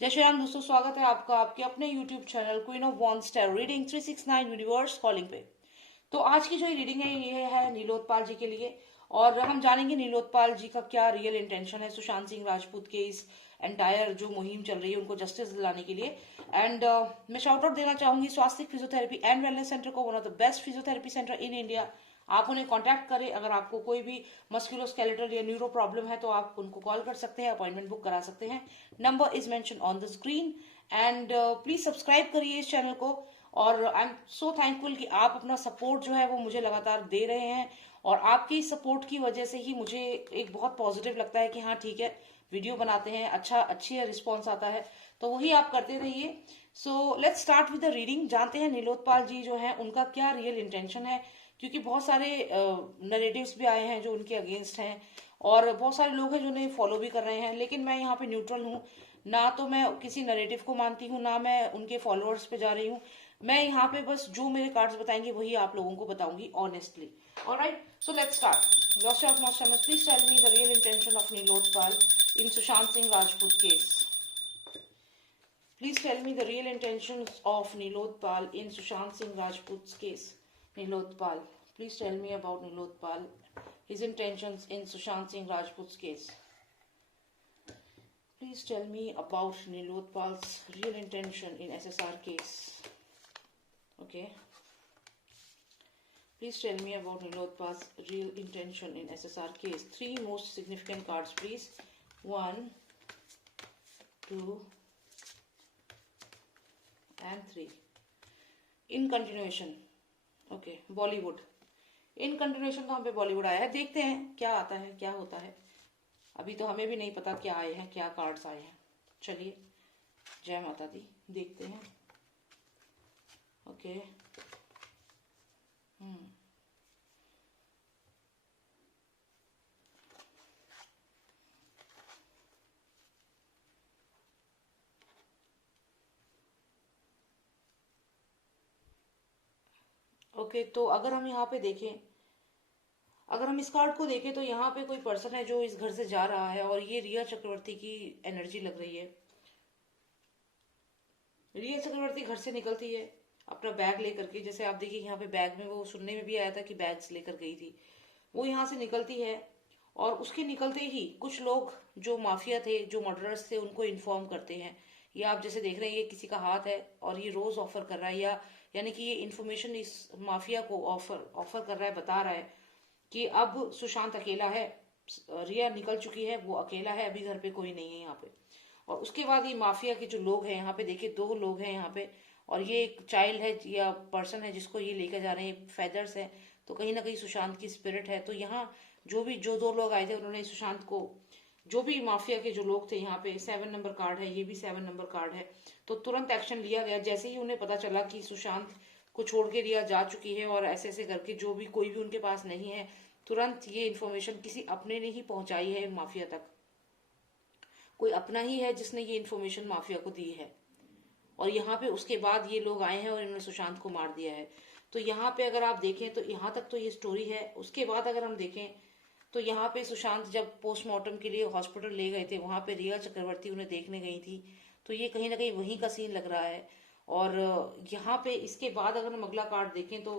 जय श्री राम दोस्तों, स्वागत है आपका आपके अपने YouTube channel queen of wands tarot reading 369 universe calling पे। तो आज की जो रीडिंग है ये है नीलोत्पाल जी के लिए। और हम जानेंगे नीलोत्पाल जी का क्या रियल इंटेंशन है सुशांत सिंह राजपूत के इस एंटायर जो मुहिम चल रही है उनको जस्टिस दिलाने के लिए। एंड मैं शाउट आउट देना चाहूंगी स्वास्थ्य फिजियोथेरेपी एंड वेलनेस सेंटर को, one of the best physiotherapy centre in India. आप उन्हें कांटेक्ट करें। अगर आपको कोई भी मस्कुलोस्केलेटल या न्यूरो प्रॉब्लम है तो आप उनको कॉल कर सकते हैं, अपॉइंटमेंट बुक करा सकते हैं। Number is mention on the screen. And please subscribe करिए इस चैनल को। और आई एम सो थैंकफुल कि आप अपना सपोर्ट जो है वो मुझे लगातार दे रहे हैं। और आपकी सपोर्ट की वजह से ही मुझे एक बहुत पॉजिटिव लगता है कि हाँ ठीक है, वीडियो बनाते हैं, अच्छी रिस्पॉन्स आता है, तो वही आप करते रहिए। सो let's start with the reading. जानते हैं नीलोत्पाल जी जो है उनका क्या रियल इंटेंशन है, क्योंकि बहुत सारे नरेटिव्स भी आए हैं जो उनके अगेंस्ट हैं और बहुत सारे लोग हैं जो उन्हें फॉलो भी कर रहे हैं। लेकिन मैं यहाँ पे न्यूट्रल हूँ, ना तो मैं किसी नरेटिव को मानती हूँ ना मैं उनके फॉलोअर्स पे जा रही हूँ। मैं यहाँ पे बस जो मेरे कार्ड्स बताएंगे वही आप लोगों को बताऊंगी honestly. Alright, so let's start. Lord of masters, please tell me the real intention of Nilotpal in Sushant Singh Rajput case. Please tell me the real intentions of Nilotpal in Sushant Singh Rajput's case. Nilotpal, please tell me about Nilotpal, his intentions in Sushant Singh Rajput's case. Please tell me about Nilotpal's real intention in SSR case. Okay. Please tell me about Nilotpal's real intention in SSR case. Three most significant cards, please. 1, 2, and 3. In continuation, okay, Bollywood. In continuation तो हम पे बॉलीवुड आया है, देखते हैं क्या आता है क्या होता है। अभी तो हमें भी नहीं पता क्या आए हैं, क्या कार्ड्स आए हैं। चलिए, जय माता दी, देखते हैं। ओके, ओके, तो अगर हम यहाँ पे देखें, अगर हम इस कार्ड को देखें तो यहाँ पे कोई पर्सन है जो इस घर से जा रहा है और ये रिया चक्रवर्ती की एनर्जी लग रही है। रिया चक्रवर्ती घर से निकलती है अपना बैग लेकर के। जैसे आप देखिए यहाँ पे बैग में, वो सुनने में भी आया था कि बैग्स लेकर गई थी। वो यहाँ से निकलती है और उसके निकलते ही कुछ लोग जो माफिया थे, जो मर्डरर्स थे, उनको इन्फॉर्म करते हैं। ये आप जैसे देख रहे हैं, ये किसी का हाथ है और ये रोज ऑफर कर रहा है, या यानी कि ये इन्फॉर्मेशन इस माफिया को ऑफर कर रहा है, बता रहा है कि अब सुशांत अकेला है, रिया निकल चुकी है, वो अकेला है, अभी घर पे कोई नहीं है यहाँ पे। और उसके बाद ये माफिया के जो लोग हैं यहाँ पे, देखिए 2 लोग हैं यहाँ पे, और ये एक चाइल्ड है या पर्सन है जिसको ये लेकर जा रहे हैं, फेदर्स है, तो कहीं ना कहीं सुशांत की स्पिरिट है। तो यहाँ जो 2 लोग आए थे उन्होंने सुशांत को, जो भी माफिया के जो लोग थे, यहाँ पे 7 नंबर कार्ड है, ये भी 7 नंबर कार्ड है, तो तुरंत एक्शन लिया गया जैसे ही उन्हें पता चला कि सुशांत को छोड़ के रिया जा चुकी है। और ऐसे ऐसे करके जो भी कोई भी उनके पास नहीं है, तुरंत ये इन्फॉर्मेशन किसी अपने ने ही पहुंचाई है माफिया तक। कोई अपना ही है जिसने ये इन्फॉर्मेशन माफिया को दी है। और यहाँ पे उसके बाद ये लोग आए हैं और इन्होंने सुशांत को मार दिया है। तो यहाँ पे अगर आप देखें तो यहाँ तक तो ये स्टोरी है। उसके बाद अगर हम देखें तो यहाँ पे सुशांत जब पोस्टमार्टम के लिए हॉस्पिटल ले गए थे, वहां पे रिया चक्रवर्ती उन्हें देखने गई थी। तो ये कहीं ना कहीं वहीं का सीन लग रहा है। और यहाँ पे इसके बाद अगर हम अगला कार्ड देखें तो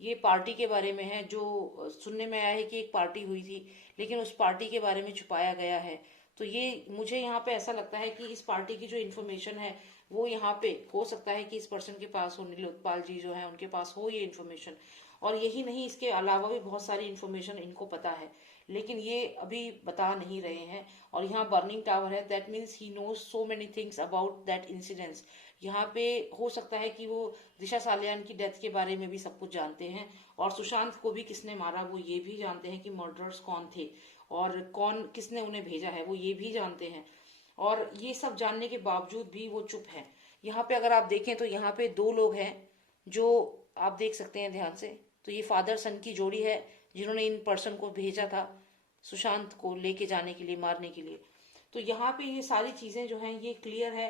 ये पार्टी के बारे में है, जो सुनने में आया है कि एक पार्टी हुई थी लेकिन उस पार्टी के बारे में छुपाया गया है। तो ये मुझे यहाँ पे ऐसा लगता है कि इस पार्टी की जो इन्फॉर्मेशन है वो यहाँ पे हो सकता है कि इस पर्सन के पास हो, नीलोत्पाल जी जो है उनके पास हो ये इन्फॉर्मेशन। और यही नहीं, इसके अलावा भी बहुत सारी इन्फॉर्मेशन इनको पता है लेकिन ये अभी बता नहीं रहे हैं। और यहाँ बर्निंग टावर है, that means he knows so many things about that incidents. यहाँ पे हो सकता है कि वो दिशा सालियान की डेथ के बारे में भी सब कुछ जानते हैं, और सुशांत को भी किसने मारा वो ये भी जानते हैं, कि मर्डरर्स कौन थे और कौन किसने उन्हें भेजा है वो ये भी जानते हैं। और ये सब जानने के बावजूद भी वो चुप है। यहाँ पे अगर आप देखें तो यहाँ पे 2 लोग हैं जो आप देख सकते हैं ध्यान से। तो ये फादर सन की जोड़ी है जिन्होंने इन पर्सन को भेजा था सुशांत को लेके जाने के लिए, मारने के लिए। तो यहाँ पे ये सारी चीजें जो हैं ये क्लियर है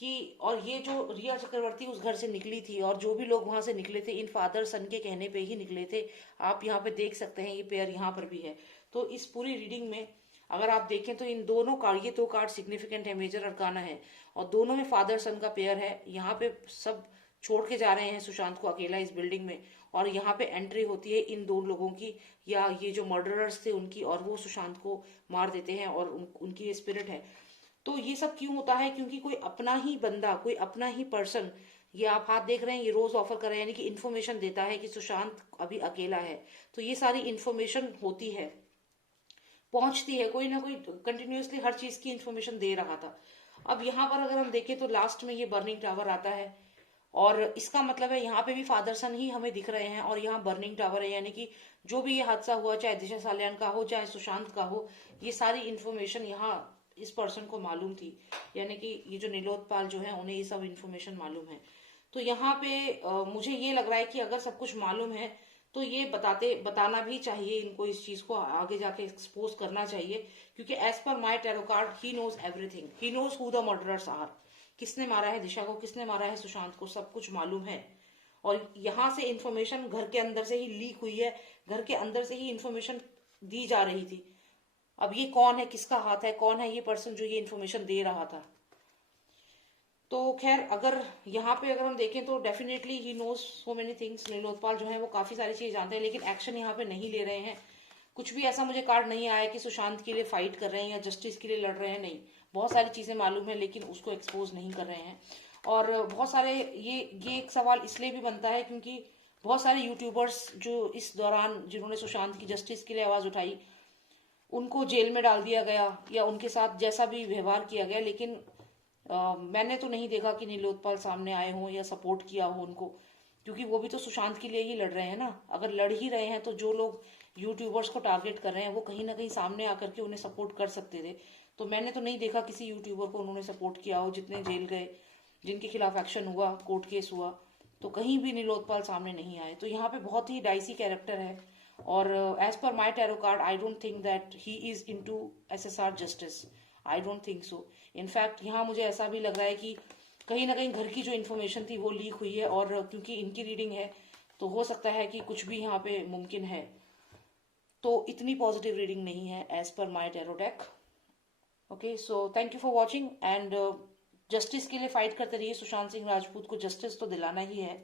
कि, और ये जो रिया चक्रवर्ती उस घर से निकली थी और जो भी लोग वहां से निकले थे इन फादर सन के कहने पे ही निकले थे। आप यहाँ पे देख सकते हैं ये पेयर यहाँ पर भी है। तो इस पूरी रीडिंग में अगर आप देखें तो इन दोनों कार्ड, ये दो कार्ड सिग्निफिकेंट है, मेजर अरकाना है, और दोनों में फादर सन का पेयर है। यहाँ पे सब छोड़ के जा रहे हैं सुशांत को अकेला इस बिल्डिंग में, और यहाँ पे एंट्री होती है इन दो लोगों की, या ये जो मर्डरर्स थे उनकी, और वो सुशांत को मार देते हैं, और उनकी ये स्पिरिट है। तो ये सब क्यों होता है? क्योंकि कोई अपना ही बंदा, कोई अपना ही पर्सन, ये आप हाथ देख रहे हैं, ये रोज ऑफर कर रहे हैं, यानी कि इन्फॉर्मेशन देता है कि सुशांत अभी अकेला है। तो ये सारी इन्फॉर्मेशन होती है, पहुंचती है, कोई ना कोई कंटिन्यूअसली हर चीज की इन्फॉर्मेशन दे रहा था। अब यहाँ पर अगर हम देखें तो लास्ट में ये बर्निंग टावर आता है, और इसका मतलब है यहाँ पे भी फादर सन ही हमें दिख रहे हैं, और यहाँ बर्निंग टावर है, यानी कि जो भी ये हादसा हुआ, चाहे दिशा सालियान का हो चाहे सुशांत का हो, ये सारी इन्फॉर्मेशन यहाँ इस पर्सन को मालूम थी, यानी कि ये जो नीलोत्पाल जो है उन्हें ये सब इन्फॉर्मेशन मालूम है। तो यहाँ पे मुझे ये लग रहा है कि अगर सब कुछ मालूम है तो ये बताना भी चाहिए इनको, इस चीज को आगे जाके एक्सपोज करना चाहिए, क्योंकि as per my tarot card he knows everything, he knows who the murderers are, किसने मारा है दिशा को, किसने मारा है सुशांत को, सब कुछ मालूम है। और यहाँ से इंफॉर्मेशन घर के अंदर से ही लीक हुई है, घर के अंदर से ही इंफॉर्मेशन दी जा रही थी। अब ये कौन है, किसका हाथ है, कौन है ये पर्सन जो ये इन्फॉर्मेशन दे रहा था? तो खैर, अगर यहाँ पे अगर हम देखें तो definitely he knows so many things. Nilotpal जो है वो काफी सारी चीजें जानते हैं, लेकिन एक्शन यहाँ पे नहीं ले रहे हैं। कुछ भी ऐसा मुझे कार्ड नहीं आया कि सुशांत के लिए फाइट कर रहे हैं या जस्टिस के लिए लड़ रहे हैं, नहीं। बहुत सारी चीजें मालूम है लेकिन उसको एक्सपोज नहीं कर रहे हैं। और बहुत सारे ये एक सवाल इसलिए भी बनता है क्योंकि बहुत सारे यूट्यूबर्स जो इस दौरान जिन्होंने सुशांत की जस्टिस के लिए आवाज उठाई, उनको जेल में डाल दिया गया या उनके साथ जैसा भी व्यवहार किया गया, लेकिन मैंने तो नहीं देखा कि नीलोत्पाल सामने आए हों या सपोर्ट किया हो उनको, क्योंकि वो भी तो सुशांत के लिए ही लड़ रहे हैं ना। अगर लड़ ही रहे हैं तो जो लोग यूट्यूबर्स को टारगेट कर रहे हैं वो कहीं ना कहीं सामने आकर के उन्हें सपोर्ट कर सकते थे। तो मैंने तो नहीं देखा किसी यूट्यूबर को उन्होंने सपोर्ट किया हो। जितने जेल गए, जिनके खिलाफ एक्शन हुआ, कोर्ट केस हुआ, तो कहीं भी नीलोत्पाल सामने नहीं आए। तो यहाँ पे बहुत ही डाइसी कैरेक्टर है, और as per my tarot card I don't think that he is into SSR justice, I don't think so. In fact यहाँ मुझे ऐसा भी लग रहा है कि कहीं ना कहीं घर की जो इन्फॉर्मेशन थी वो लीक हुई है, और क्योंकि इनकी रीडिंग है तो हो सकता है कि कुछ भी यहाँ पे मुमकिन है। तो इतनी पॉजिटिव रीडिंग नहीं है as per my tarot deck. Okay, so thank you for watching, and justice के लिए फाइट करते रहिए। सुशांत सिंह राजपूत को जस्टिस तो दिलाना ही है,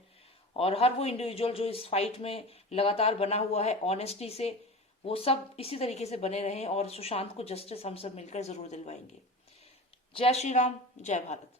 और हर वो इंडिविजुअल जो इस फाइट में लगातार बना हुआ है ऑनेस्टी से, वो सब इसी तरीके से बने रहें, और सुशांत को जस्टिस हम सब मिलकर जरूर दिलवाएंगे। जय श्री राम, जय भारत।